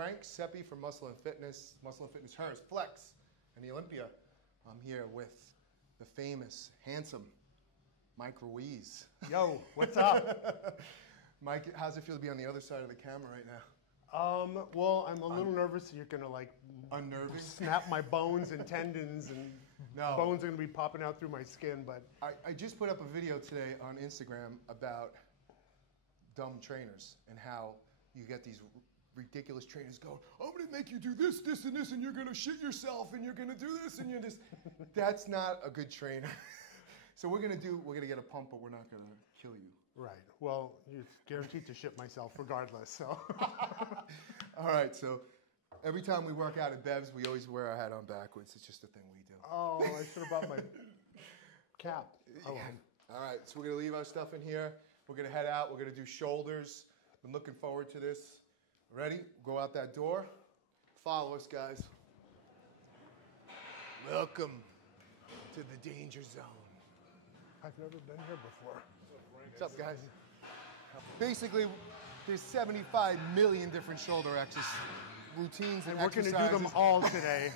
Frank Sepe from Muscle and Fitness Hers, Flex, and the Olympia. I'm here with the famous, handsome Mike Ruiz. Yo, what's up? Mike, how's it feel to be on the other side of the camera right now? Well, I'm a little nervous. You're gonna like unnerving, snap my bones and tendons, and bones are gonna be popping out through my skin. But I just put up a video today on Instagram about dumb trainers and how you get these ridiculous trainers going, I'm gonna make you do this, this, and this, and you're gonna shit yourself, and you're gonna do this, and you're just. That's not a good trainer. So we're gonna get a pump, but we're not gonna kill you. Right. Well, you're guaranteed to shit myself regardless. So. All right. So every time we work out at Bev's, we always wear our hat on backwards. It's just a thing we do. Oh, I should have brought my cap. Oh. Yeah. All right. So we're gonna leave our stuff in here. We're gonna head out. We're gonna do shoulders. Been looking forward to this. Ready? Go out that door. Follow us, guys. Welcome to the danger zone. I've never been here before. What's up, guys? Basically, there's 75 million different shoulder routines and we're going to do them all today.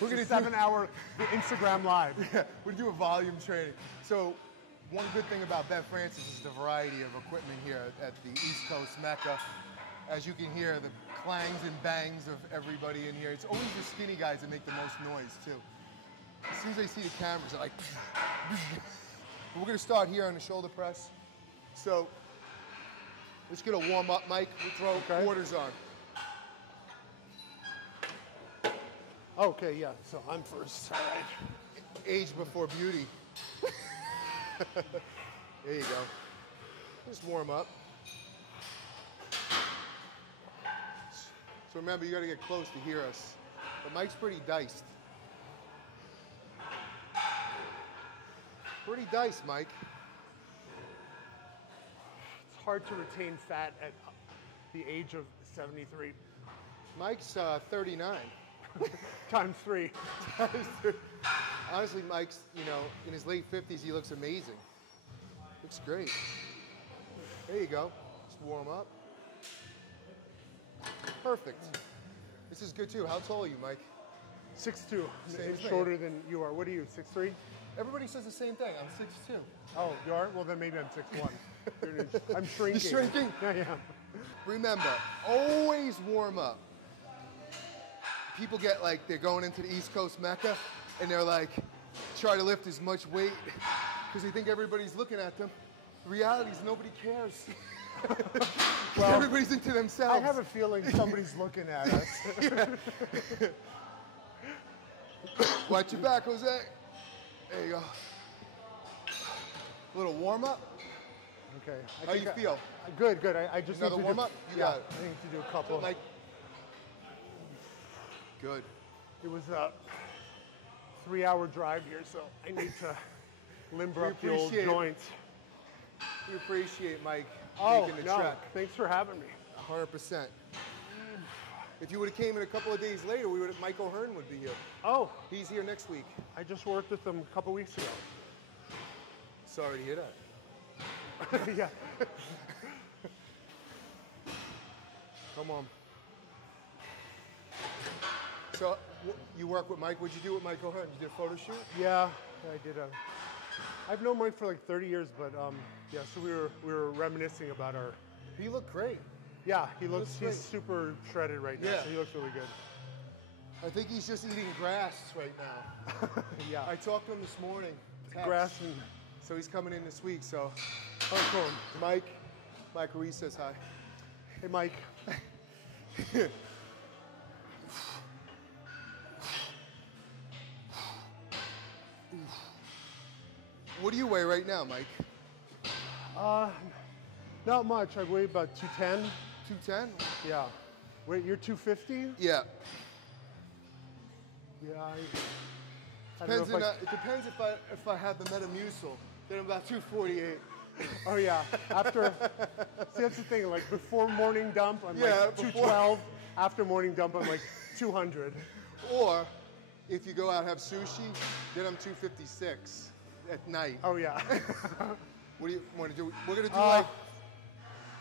We're going to 7-hour Instagram Live. Yeah, we're going to do a volume training. So one good thing about Bev Francis is the variety of equipment here at the East Coast Mecca. As you can hear, the clangs and bangs of everybody in here. It's always the skinny guys that make the most noise, too. As soon as they see the cameras, they're like... We're going to start here on the shoulder press. So let's get a warm up, Mike. We'll throw quarters on. Okay, yeah, so I'm first. All right. Age before beauty. There you go. Just warm up. So remember, you got to get close to hear us. But Mike's pretty diced. Pretty diced, Mike. It's hard to retain fat at the age of 73. Mike's 39. Times 3. Honestly, Mike's, in his late 50s, he looks amazing. Looks great. There you go. Just warm up. Perfect. This is good, too. How tall are you, Mike? 6'2". Same as me. Shorter than you are. What are you, 6'3"? Everybody says the same thing. I'm 6'2". Oh, you are? Well, then maybe I'm 6'1". I'm shrinking. You're shrinking? Yeah. Remember, always warm up. People get like, they're going into the East Coast Mecca, and they're like, try to lift as much weight because they think everybody's looking at them. The reality is nobody cares. Well, everybody's into themselves. I have a feeling somebody's looking at us. Watch your back, Jose. There you go. A little warm up. Okay. How you feel? Good, good. I just another need to warm up. You got it. I need to do a couple. Like, good. It was a 3-hour drive here, so I need to limber up the old joints. We appreciate Mike making the trek. Thanks for having me. 100%. If you would have came in a couple of days later, Mike O'Hearn would be here. Oh. He's here next week. I just worked with him a couple weeks ago. Sorry to hear that. Yeah. Come on. So, you work with Mike. What'd you do with Mike O'Hearn? You did a photo shoot? Yeah, I did. I've known Mike for like 30 years, but yeah, so we were reminiscing about our... He looked great. Yeah, he's super shredded right now, so he looks really good. I think he's just eating grass right now. Yeah. I talked to him this morning. Grass and... So he's coming in this week, so... Oh, cool. Mike Ruiz says hi. Hey, Mike. What do you weigh right now, Mike? Not much. I weigh about 210. 210? Yeah. Wait, you're 250? Yeah. Yeah. It depends if I have the Metamucil. Then I'm about 248. Oh yeah. See, that's the thing. Like before morning dump, I'm like 212. After morning dump, I'm like 200. Or if you go out and have sushi, then I'm 256 at night. Oh yeah. What do you want to do? We're gonna do like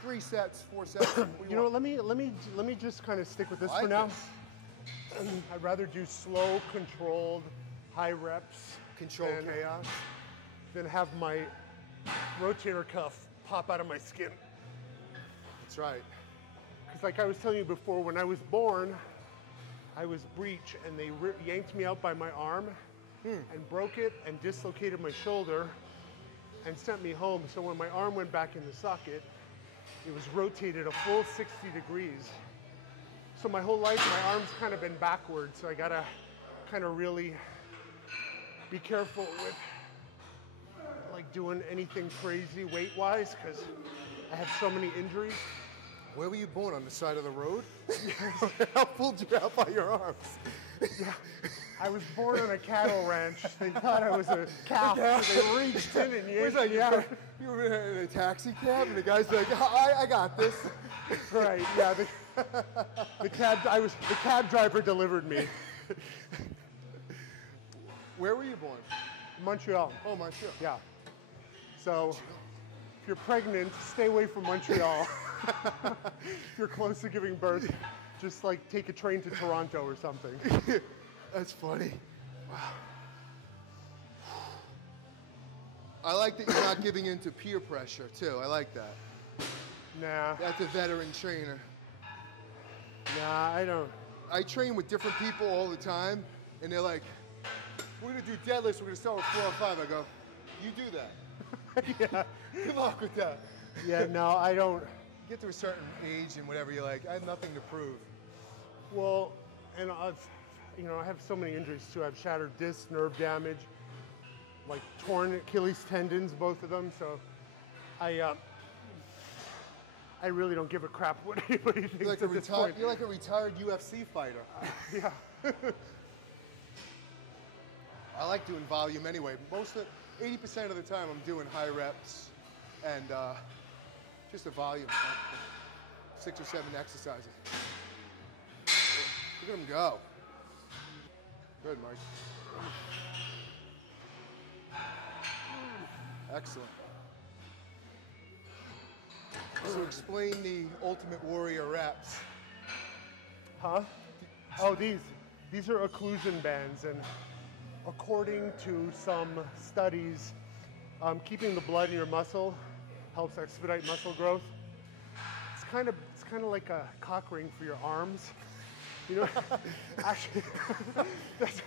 3 sets, 4 sets. You know, let me just kind of stick with this for now. I'd rather do slow, controlled, high reps, Controlled chaos, than have my rotator cuff pop out of my skin. That's right. Because like I was telling you before, when I was born, I was breech, and they yanked me out by my arm and broke it and dislocated my shoulder and sent me home. So when my arm went back in the socket, it was rotated a full 60 degrees. So my whole life, my arm's kind of been backwards. So I gotta kind of really be careful with like doing anything crazy weight-wise, because I have so many injuries. Where were you born? On the side of the road? How pulled you out by your arms? Yeah. I was born on a cattle ranch. They thought I was a calf, so they reached in and yanked me out. You were in a taxi cab, and the guy's like, I got this. Right, yeah. The cab driver delivered me. Where were you born? Montreal. Oh, Montreal. Yeah. So, if you're pregnant, stay away from Montreal. If you're close to giving birth, just like take a train to Toronto or something. That's funny. Wow. I like that you're not giving in to peer pressure, too. I like that. Nah. That's a veteran trainer. Nah, I don't. I train with different people all the time, and they're like, we're going to do deadlifts, we're going to start with 4 or 5. I go, you do that. Yeah. Good luck with that. Yeah, no, I don't. Get to a certain age and whatever, you're like, I have nothing to prove. Well, and I have so many injuries too. I've shattered disc, nerve damage, like torn Achilles tendons, both of them. So I really don't give a crap what anybody thinks You're like at this point. You're like a retired UFC fighter. Yeah. I like doing volume anyway. 80% of the time I'm doing high reps and just a volume, 6 or 7 exercises. Look at him go. Good, Mike. Excellent. So explain the Ultimate Warrior reps. Huh? Oh, these are occlusion bands, and according to some studies, keeping the blood in your muscle helps expedite muscle growth. It's kind of like a cock ring for your arms. You know, actually, that's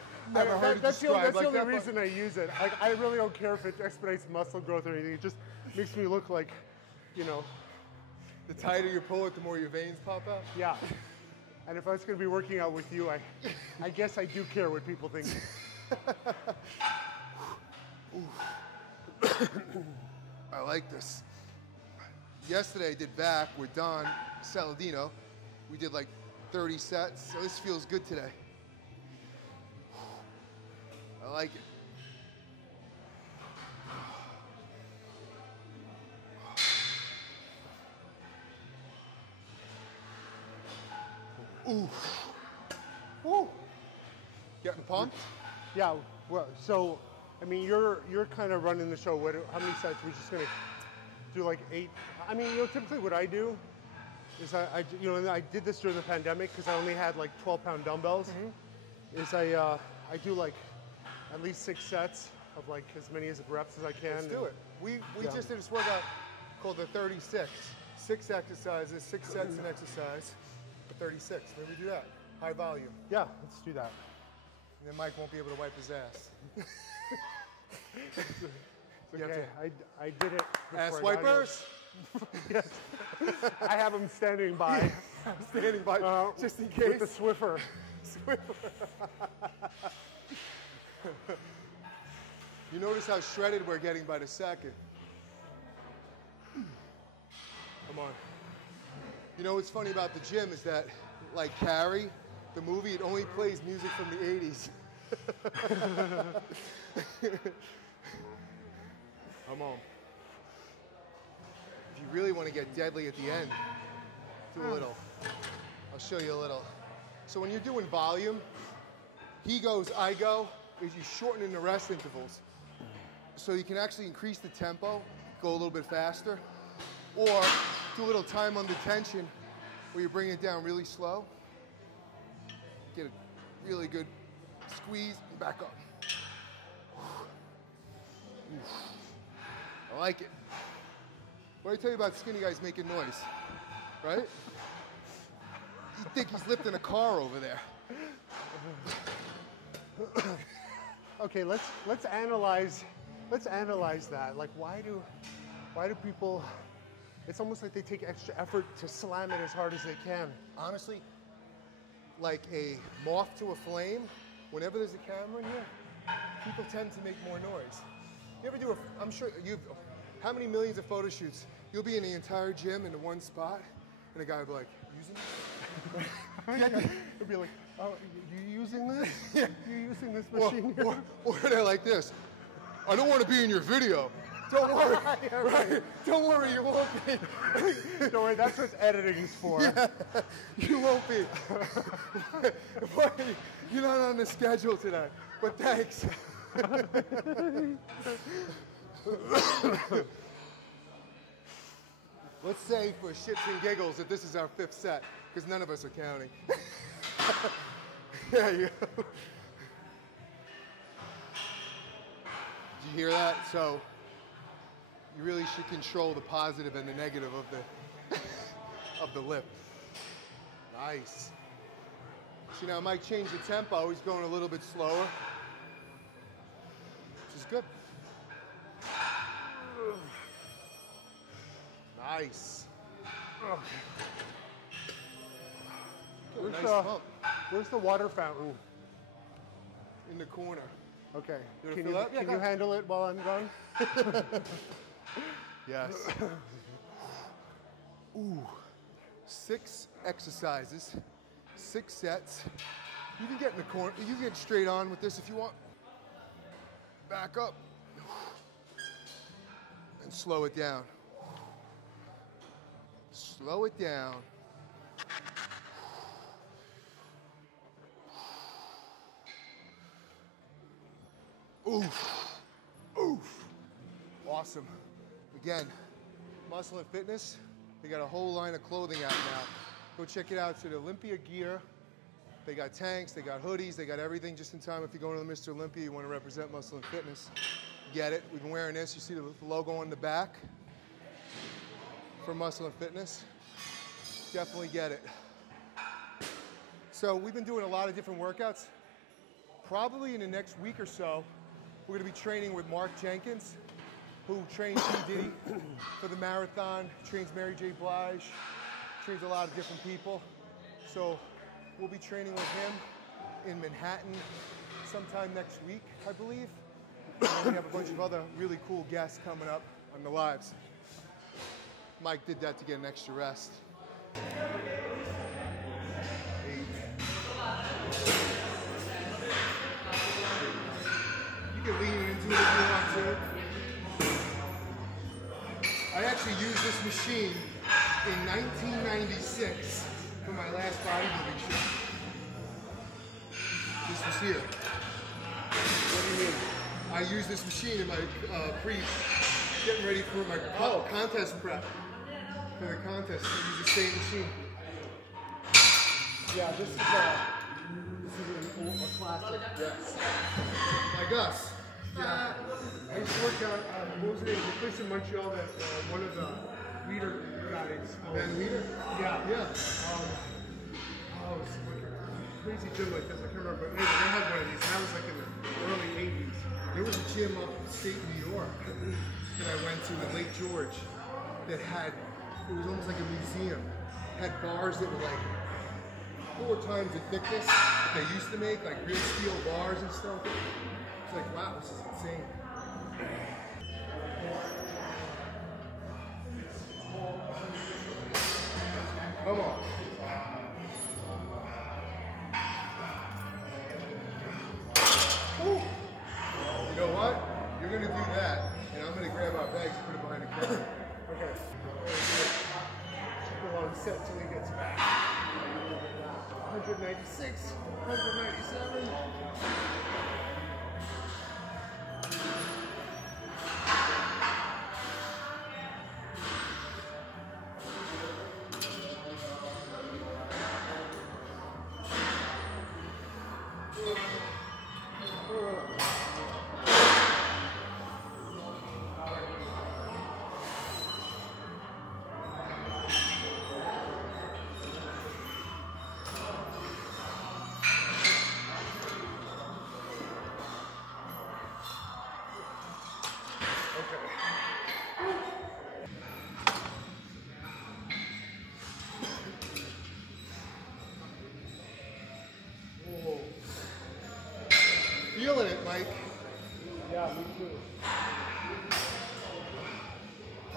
the only reason I use it. Like, I really don't care if it expedites muscle growth or anything. It just makes me look like, you know. The tighter you pull it, the more your veins pop out? Yeah. And if I was going to be working out with you, I guess I do care what people think. I like this. Yesterday I did back with Don Saladino. We did like 30 sets, so this feels good today. I like it. Ooh. Woo. Getting pumped? Yeah. Well, so, I mean, you're kind of running the show. How many sets? We're just gonna do like 8. I mean, typically what I do is I did this during the pandemic because I only had like 12-pound dumbbells. Mm-hmm. Is I do like at least 6 sets of like as many reps as I can. Let's do it. We just did this workout called the 36. 6 exercises, 6 sets an exercise for 36. Maybe do that. High volume. Yeah, let's do that. And then Mike won't be able to wipe his ass. Okay, I did it. Ass wipers? Yes. I have them standing by. Standing by, just in case. With the Swiffer. You notice how shredded we're getting by the second. Come on. You know what's funny about the gym is that, like Carrie, the movie, it only plays music from the 80s. Come on. If you really want to get deadly at the end, do a little. I'll show you a little. So when you're doing volume, he goes, I go, is you shorten in the rest intervals. So you can actually increase the tempo, go a little bit faster, or Do a little time under tension where you bring it down really slow. Get a really good squeeze and back up. I like it. What did I tell you about skinny guys making noise, right? You think he's lifting a car over there. Okay, let's analyze that. Like, why do people? It's almost like they take extra effort to slam it as hard as they can. Honestly, like a moth to a flame, whenever there's a camera in here, people tend to make more noise. You ever do I'm sure how many millions of photo shoots? You'll be in the entire gym in the one spot, and a guy will be like, using it? He'll be like, oh, you using this? Yeah. You using this machine here? Or they're like this, I don't want to be in your video. Don't worry, right? Don't worry, you won't be. Don't worry, that's what editing's for. Yeah, you won't be. You're not on the schedule today, but thanks. Let's say for shits and giggles that this is our 5th set, because none of us are counting. There you go. Did you hear that? So you really should control the positive and the negative of the lift. Nice. See, now I might change the tempo. He's going a little bit slower, which is good. Nice. Where's the water fountain? In the corner. Okay. Can you handle it while I'm gone? Yes. Ooh. 6 exercises, 6 sets. You can get in the corner. You can get straight on with this if you want. Back up. And slow it down. Slow it down. Oof. Oof. Awesome. Again, Muscle and Fitness, they got a whole line of clothing out now. Go check it out. It's at Olympia Gear. They got tanks, they got hoodies, they got everything just in time. If you're going to the Mr. Olympia, you want to represent Muscle and Fitness, get it. We've been wearing this. You see the logo on the back for Muscle and Fitness. Definitely get it. So we've been doing a lot of different workouts. Probably in the next week or so, we're going to be training with Mark Jenkins, who trains P. Diddy for the marathon, trains Mary J. Blige, trains a lot of different people. So we'll be training with him in Manhattan sometime next week, I believe. And we have a bunch of other really cool guests coming up on the lives. Mike did that to get an extra rest. 8. You can lean into it if you want to. I actually used this machine in 1996 for my last bodybuilding show. This was here. What do you mean? I used this machine in my getting ready for my contest prep. For the contest, I used the same machine. Yeah, this is a classic. Yes. Like us. Yeah. I used to work out, what was the name? The place in Montreal that one of the leader guys. Ben Leader? Yeah. Yeah. Oh, it's like a crazy gym like this. I can't remember. But anyway, they had one of these. And that was like in the early 80s. There was a gym upstate New York that I went to in Lake George that had, it was almost like a museum. Had bars that were like 4 times the thickness that they used to make, like real steel bars and stuff. It's like, wow, this is insane. Come on. Woo. You know what? You're going to do that, and I'm going to grab our bags and put it behind the camera. Okay. Go on set till he gets back. 196, 197. feeling it, Mike. Yeah, me too. I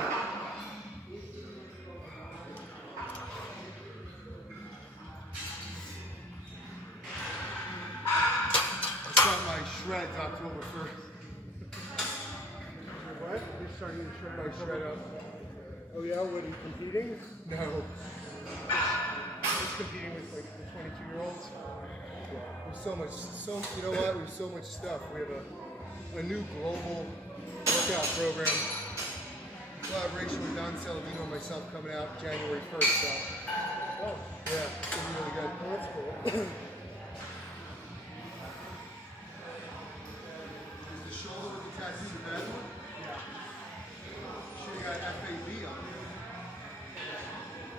start my shreds October 1st. What? You're starting to shred My shred up. Oh yeah, what, are you competing? No. Just competing with like the 22-year-olds? There's so much, you know what? We have so much stuff. We have a new global workout program, collaboration with Don Saladino and myself coming out January 1st. So, Oh, yeah, it's gonna be really good. well, that's cool. Is the shoulder with the tattoo the bad one? Yeah. Should have got FAB on it.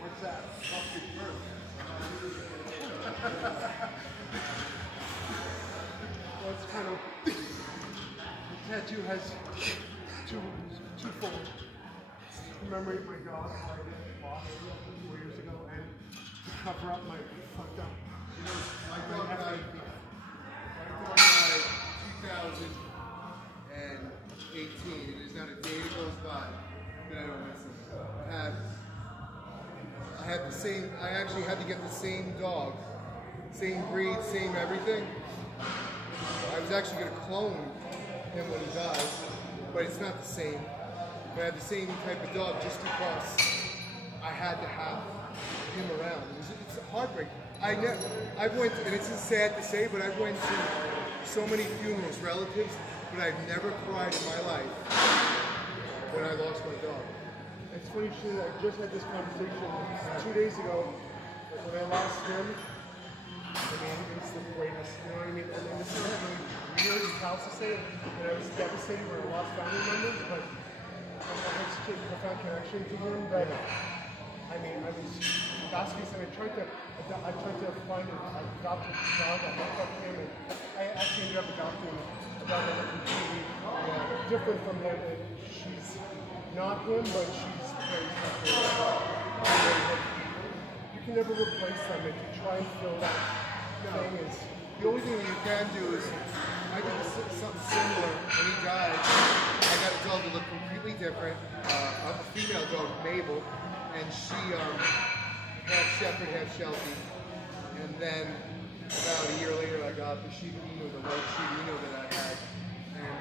What's that? Optic birth. Well, it's kind of, the tattoo has twofold. Memory of my dog I lost 4 years ago, and to cover up my fucked up. You know, my dog FAB. died 2018. It is not a day that goes by that I don't miss him. I had the same. I actually had to get the same dog, same breed, same everything. I was actually going to clone him when he died, but it's not the same. But I had the same type of dog just because I had to have him around. It's heartbreaking. I've went, and it's just sad to say, but I've went to so many funerals, relatives, but I've never cried in my life when I lost my dog. It's funny shit, I just had this conversation 2 days ago. When I lost him, I mean, it's the greatest, you know what I mean? And this is really weird and foul to say, and I was devastated when I lost family members, but I had such a profound connection to him that, I mean, I was basking, and I tried to find an adopted dog. I looked up him, and I actually ended up adopting a dog that was completely different from him, and she's not him, but she's very special. You can never replace them, and to try and fill that thing is... The only thing that you can do is, I did something similar when he died. I got a dog that looked completely different, a female dog, Mabel, and she half shepherd, half sheltie. And then about a year later, I got the Shibino, the white Shibino that I had. And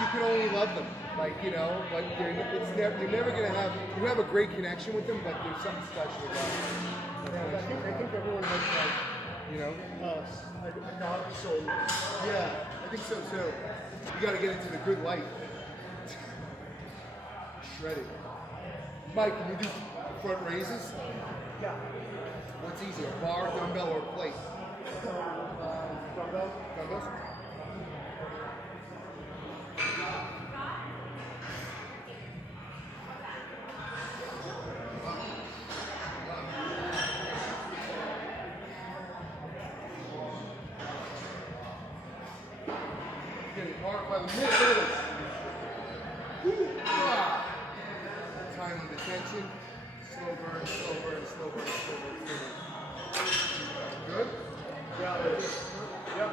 you can only love them, like, you know, like you're never gonna have. You have a great connection with them, but there's something special about them. Yeah, I think everyone has like, You know? a dog soul. Yeah, I think so too. You got to get into the good light. Shredded. Mike, can you do front raises? Yeah. What's easier, bar, dumbbell, or plate? Dumbbell. Dumbbells? Getting hard by the minute. Look at this. Woo. Ah. Time under tension. Slow burn, slow burn, slow burn, slow burn, slow burn. Good? Yeah. Yep.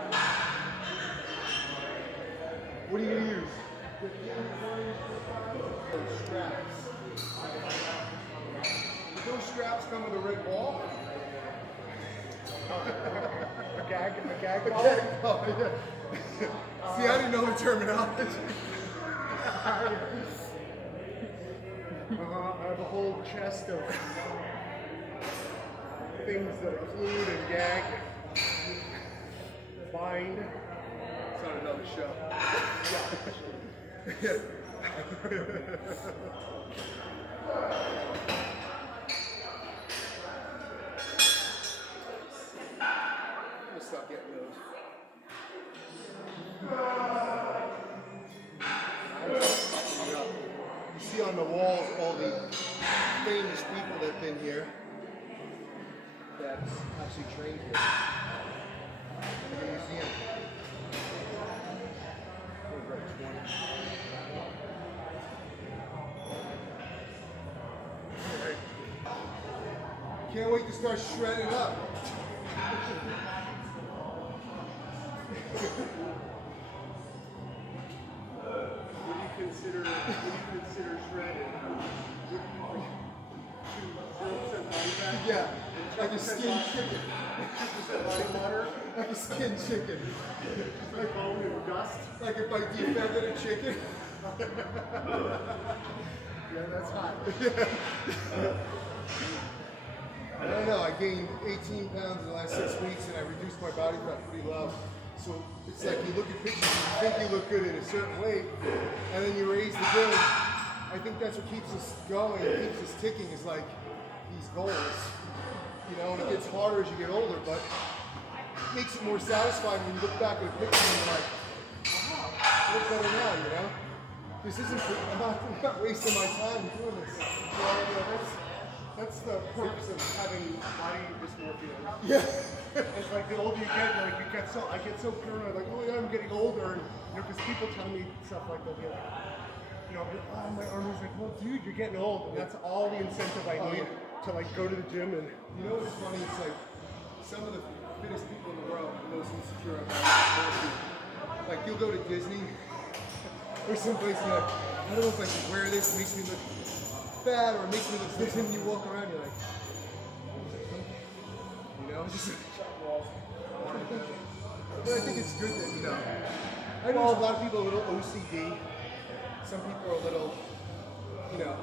What are you going to use? Those straps. Did those straps come with a red ball? A gag ball. Oh, yeah. See, I didn't know the terminology. I have a whole chest of things that include and gag, bind. It's on another show. Yeah. We'll stop getting those. You see on the walls all the famous people that have been here that actually trained here. In the museum. Over at 20. Can't wait to start shredding up. skinned chicken. 50% body water. Like a skinned chicken. Like bone and dust. Like if I defended a chicken. Yeah, that's hot. I don't know, I gained 18 pounds in the last 6 weeks and I reduced my body fat pretty low. So it's like you look at pictures and you think you look good at a certain weight, and then you raise the bill. I think that's what keeps us going, keeps us ticking, is like these goals. You know, and it gets harder as you get older, but it makes it more satisfying when you look back at a picture and you're like, wow, I look better now, you know? This isn't, I'm not wasting my time doing this. That's the purpose of having body dysmorphia. Yeah. It's like the older you get, like I get so paranoid, like, oh yeah, I'm getting older, and you know, because people tell me stuff like they'll be like, you know, oh, my arm is like, well, dude, you're getting old, and that's all the incentive I need to like go to the gym. And you know what's funny? It's like some of the fittest people in the world are the most insecure about. Like you'll go to Disney or someplace and you're like, I don't know if I can wear this. It makes me look fat or it makes me look this. And you walk around, you're like, you know, it's just. But I think it's good that, you know, I know a lot of people are a little OCD. Some people are a little, you know,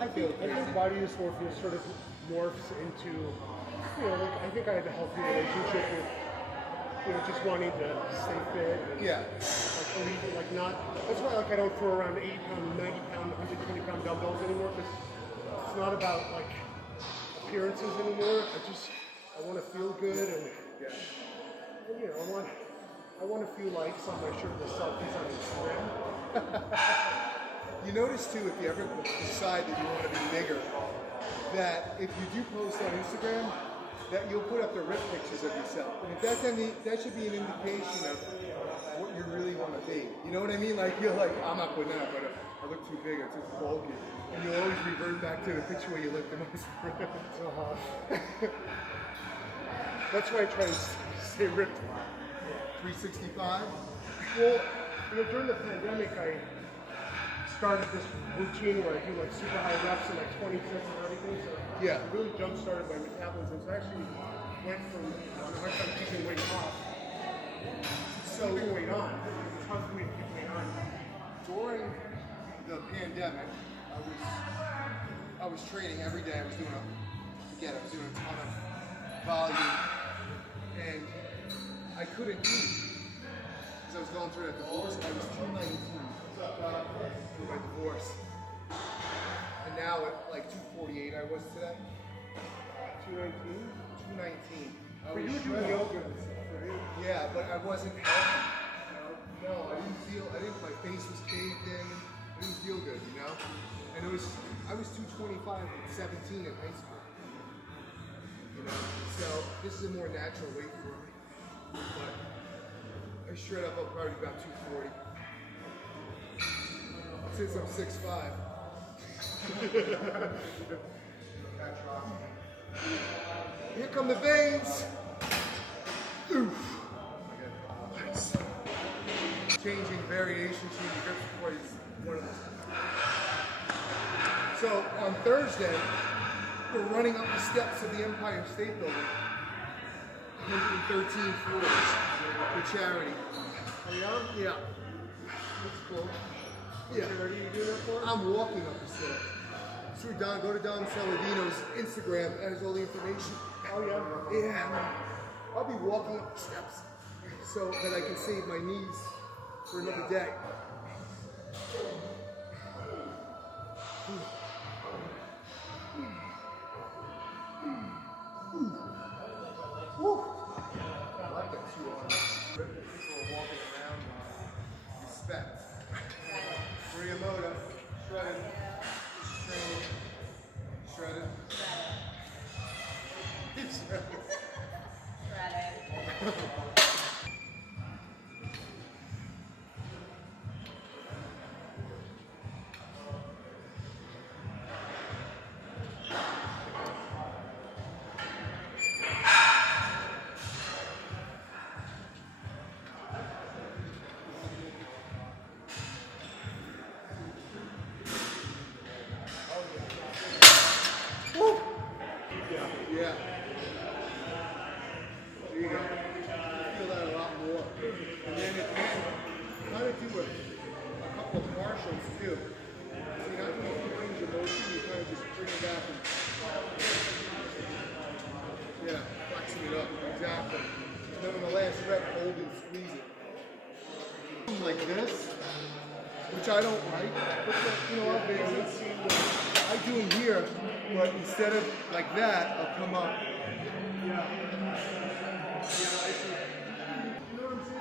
I think body dysmorphia sort of morphs into, you know, like I think I have a healthy relationship with, you know, just wanting to stay fit. And, yeah. Like not, that's why like I don't throw around 80 pound, 90 pound, 120 pound dumbbells anymore, because it's not about like appearances anymore. I want to feel good, and you know, I want a few likes on my shirt with selfies on Instagram. You notice too, if you ever decide that you want to be bigger, that if you do post on Instagram, that you'll put up the ripped pictures of yourself. And if that's that should be an indication of what you really want to be. You know what I mean? Like you're like, I'm not putting that up, but I look too big, I'm too bulky. And you'll always revert back to the picture where you look the most ripped. That's why I try to stay ripped. 365? Well, you know, during the pandemic, I started this routine where I do like super high reps and like 20 sets of everything. So yeah, it really jump-started my metabolism. So I actually went from hard time keeping weight off, keeping weight on. It's tough for me to keep weight on. During the pandemic, I was training every day. I was doing a ton of volume, and I couldn't eat because I was going through that divorce. I was 219 through my divorce, and now at like 248 I was today. 219? 219. But you were doing yoga and stuff, right? Yeah, but I wasn't healthy. No, my face was caved in. I didn't feel good, you know? And I was 225 at 17 in high school. You know? So this is a more natural weight for me. But I shred up, I'll probably be about 240. Since I'm 6'5". Here come the veins. Oof. Nice. Changing variations, changing grips before is one of them. So on Thursday, we're running up the steps of the Empire State Building, 113 floors for charity. Are you on? Yeah. That's cool. Yeah. What are you doing that for? I'm walking up the stairs. Through Don, go to Don Saladino's Instagram, it has all the information. Oh yeah? Yeah. I'll be walking up the steps so that I can save my knees for another day. Woo. I like that too. People are walking around. Respect. Maria Moda, shredded. Training. Shredded. Shredded. Yeah. last rep, hold and squeeze it. Like this, which I don't like, but you know, I do them here, but instead of like that, I'll come up. Yeah. Yeah, I see. You know what I'm saying?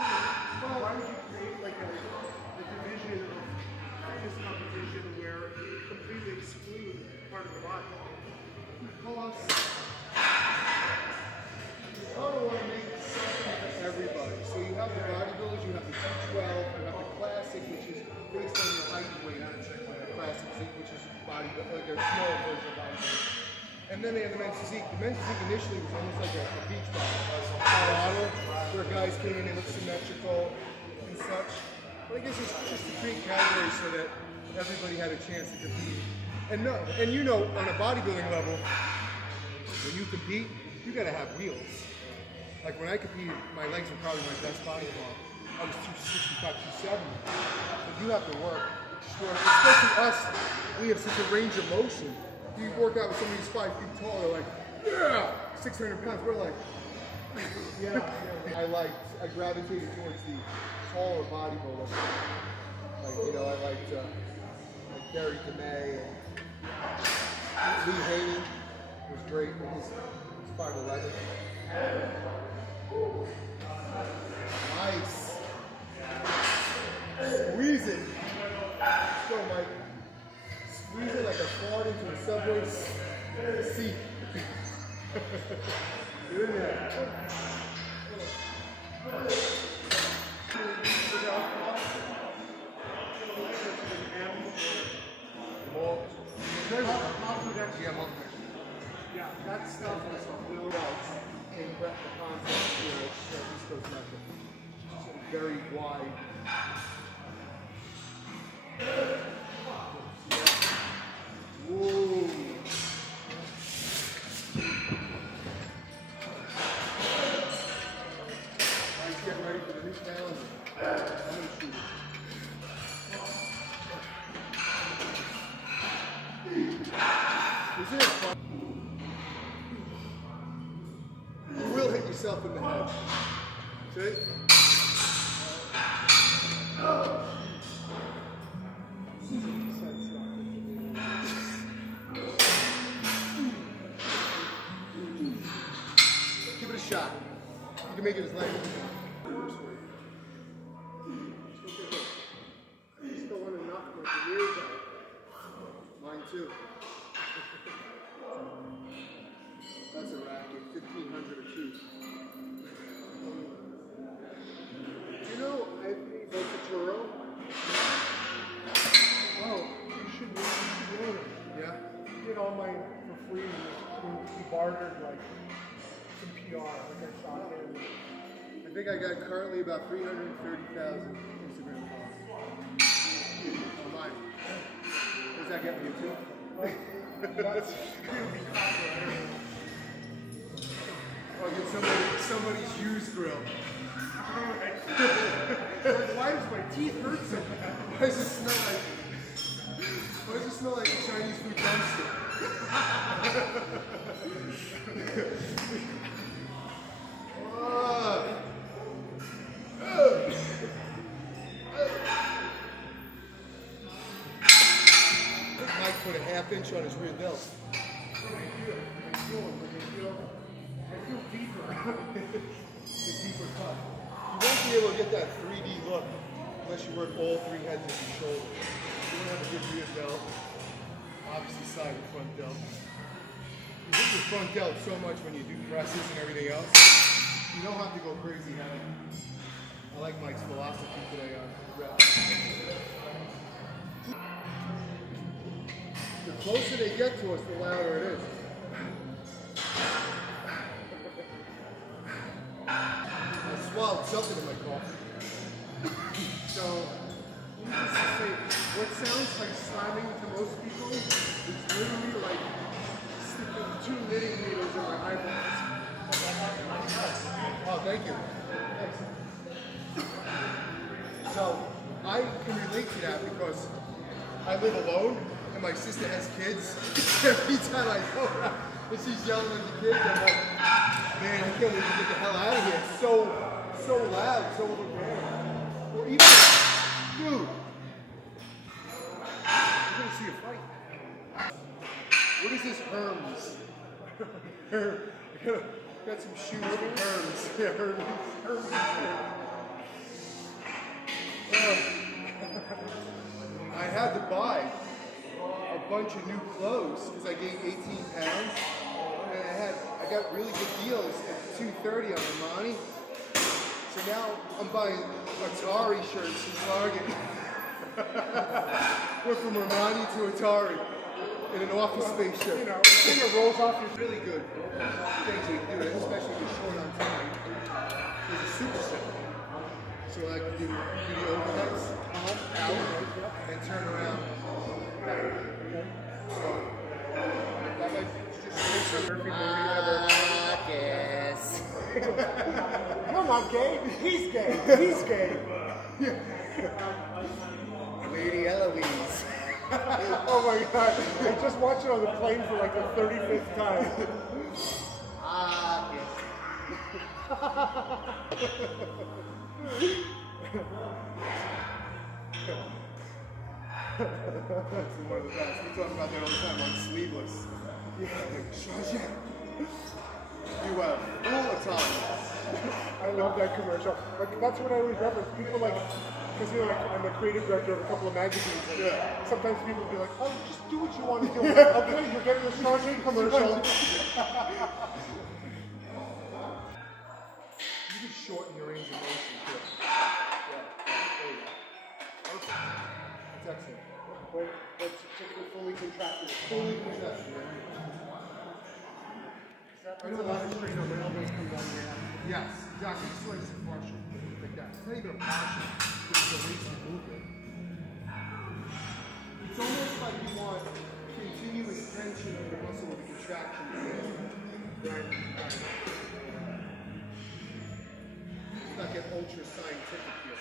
Well, why would you create like a division of fitness competition where you completely exclude part of the body? Because I don't want to make something for everybody. So you have the bodybuilders, you have the T12, you have the classic, which is based on your height and weight. Classic physique, which is bodybuilding, like a small version of bodybuilding. And then they have the men's physique. The men's physique initially was almost like a beach body, Colorado, where guys came in and looked symmetrical and such. But I guess it's just to create categories so that everybody had a chance to compete. And no, and you know, on a bodybuilding level, when you compete, you gotta have wheels. Like when I competed, my legs were probably my best body part. I was 265, 270. But you have to work. Especially us, we have such a range of motion. You work out with somebody who's 5 feet tall, they're like, yeah, 600 pounds. We're like, yeah. I gravitated towards the taller bodybuilder. Like, you know, I liked like Gary DeMay and Lee Haney was great. He's 5'11". Nice. Squeeze it. Let's go, Mike. Squeeze it like a fart into a subway seat. Get in there. Yeah, that stuff is a little in the concept here at East Coast Mecca. So very wide. Whoa. Guys, get ready for the new calendar. I'm gonna shoot it. Isn't it fun? You will hit yourself in the head. See? Give it a shot. You can make it as light as you can. I still want to knock my ears out. Mine too. That's a racket. 1,500 a piece. Do you know Anthony Bocaturo? Oh, you should know him. Yeah? He did all mine for free. He bartered like some PR. Like I saw him. I think I got currently about 330,000 Instagram followers. On mine. Does that get me too? That's gonna be copyrighted. Or get somebody's used grill. Why does my teeth hurt so bad? Why does it smell like a Chinese food dumpster? Mike put a half-inch on his rear delt. I feel deeper. It's a deeper cut. You won't be able to get that 3D look unless you work all three heads of your shoulders. You don't have a good rear delt, opposite side and front delt. You hit your front delt so much when you do presses and everything else, you don't have to go crazy heavy. I like Mike's philosophy today on reps. The closer they get to us, the louder it is. I swallowed something in my coffee. So, needless to say, what sounds like slamming to most people is literally like sticking 2 knitting needles in my eyeballs. Oh, thank you. Thanks. So, I can relate to that because I live alone and my sister has kids. Every time I go around and she's yelling at the kids, I'm like, man, I can't wait to get the hell out of here. So It's over there. Or even, dude, you're gonna see a fight. What is this Hermes? Got some shoes from Hermes. Yeah, Hermes. I had to buy a bunch of new clothes because I gained 18 pounds. And I got really good deals at $230 on Armani. So now I'm buying Atari shirts from Target. Went from Armani to Atari in an Office Space shirt. You know, the thing that rolls off your Really good things we do, especially if you're short on time. There's a super set. So I can do the overheads out and turn around. So that might just make some perfect movie ever. You're not gay. He's gay. He's gay. Lady Eloise. Oh my God. I just watched it on the plane for like the 35th time. That's one of the best. We talk about that all the time on Sleeveless. You have full autonomy. I love that commercial. Like, that's what I always reference. People like, because you know, like, I'm a creative director of a couple of magazines. And sometimes people will be like, "Oh, just do what you want to do." I'm like, okay, you're getting a Stargate commercial. You can shorten your range of motion too. Yeah, there you go. Perfect. That's excellent. But typically fully contracted. Fully contracted. I know a lot of strain on my elbows come down here. Yes, exactly. It's like some partial. Like that. It's not even a partial. It's a lazy movement. It's almost like you want continuous tension of the muscle with the contraction. Right. It's not get ultra scientific here.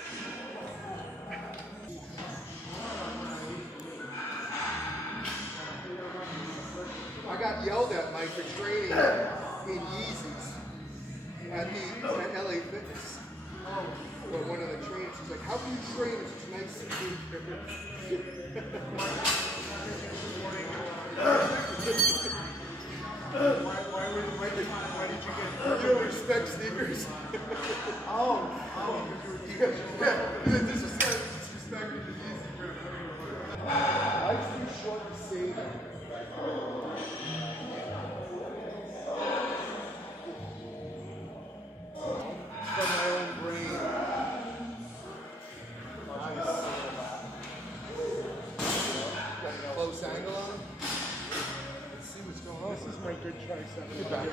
I got yelled at, Mike, for training in Yeezys at LA Fitness. But one of the trainers was like, "How can you train in such nice suit?" Why did you get? You don't respect sneakers. This is disrespect to the Yeezy brand. Life's too short to save it. From my own brain. Nice. Got a close angle on him. Let's see what's going on. This is my good tricep. Get back.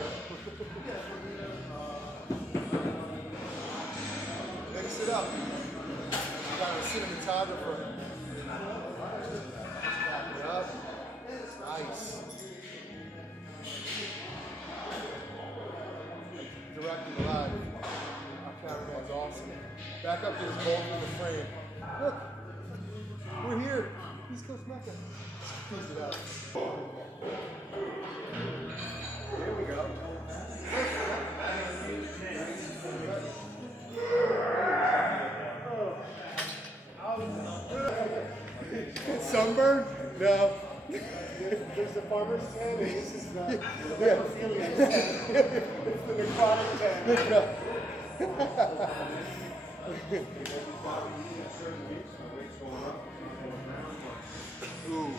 Mix it up. You got a cinematographer. Back it up. Nice. Directing live. Our cameraman's awesome. Back up to his goal in the frame. Look, we're here. East Coast Mecca. Close it out. There we go. Sunburn? No. There's the farmer's tan, and this is the necrophilia tan. It's the necrotic tan. Ooh.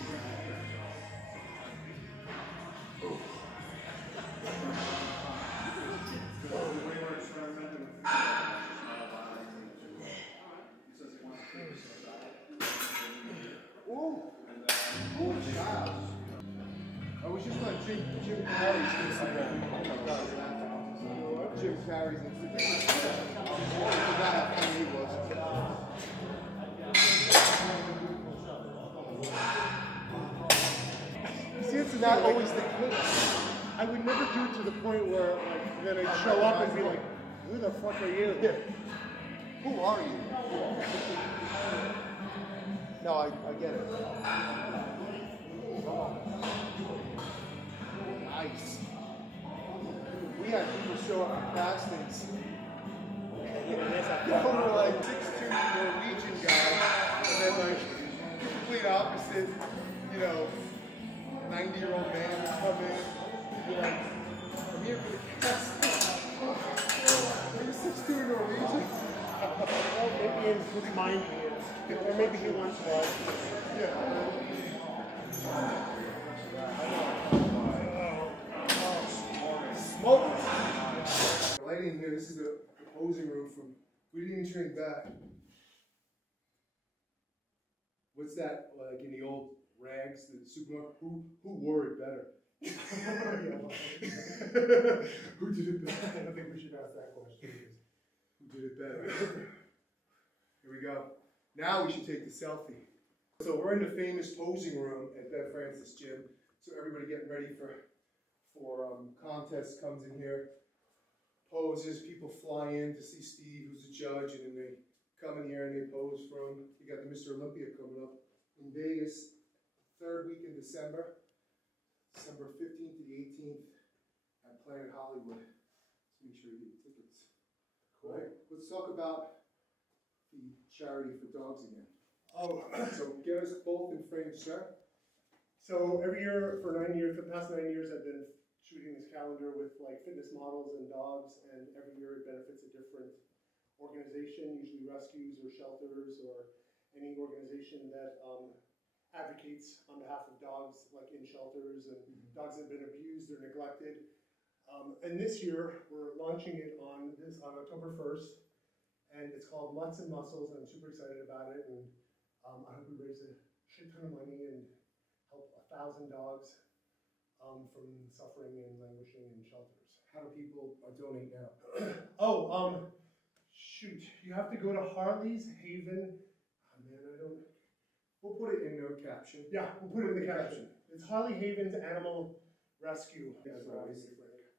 I was just on Jim Carrey's Instagram. Oh my God. Jim Carrey's Instagram. I forgot how funny he was. See, it's not always the case. I would never do it to the point where, like, then I'd show up and be like, "Who the fuck are you?" Yeah. Who are you? No, I get it. Nice. We had people show up at castings. You know, there's a over like 6'2" Norwegian guy, and then like complete opposite, you know, 90-year-old man would come in and be like, I'm here for the cast. Are you 6'2" Norwegian? Well, maybe in his mind he is. Or maybe he wants blood. Yeah. Smoke! Lighting here, this is the posing room from, we didn't even train back. What's that, like in the old rags, the supermarket, who wore it better? Who did it better? I don't think we should ask that question. Who did it better? Here we go. Now we should take the selfie. So we're in the famous posing room at Bev Francis Gym. So everybody getting ready for contests comes in here. Poses, people fly in to see Steve, who's a judge, and then they come in here and they pose for him. You got the Mr. Olympia coming up in Vegas, third week in December, December 15th to the 18th at Planet Hollywood. So make sure you get your tickets. Cool. All right, let's talk about the charity for dogs again. Oh, So get us both in frame, sir. so every year for 9 years, for the past 9 years, I've been shooting this calendar with like fitness models and dogs, and every year it benefits a different organization, usually rescues or shelters or any organization that advocates on behalf of dogs, like in shelters and dogs that have been abused or neglected. And this year we're launching it on October 1st, and it's called Mutts and Muscles. I'm super excited about it, and I hope we raise a shit ton of money and help 1,000 dogs from suffering and languishing in shelters. How do people donate now? Shoot, you have to go to Harley's Haven. Oh, man, I don't. We'll put it in the caption. Yeah, we'll put it in the caption. It's Harley Haven's Animal Rescue. As always,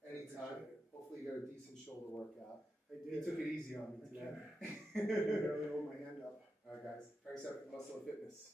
anytime. Hopefully you got a decent shoulder workout. I You did. took it easy on me today. I barely hold my hand up. All right, guys. Frank Sepe, Muscle and Fitness.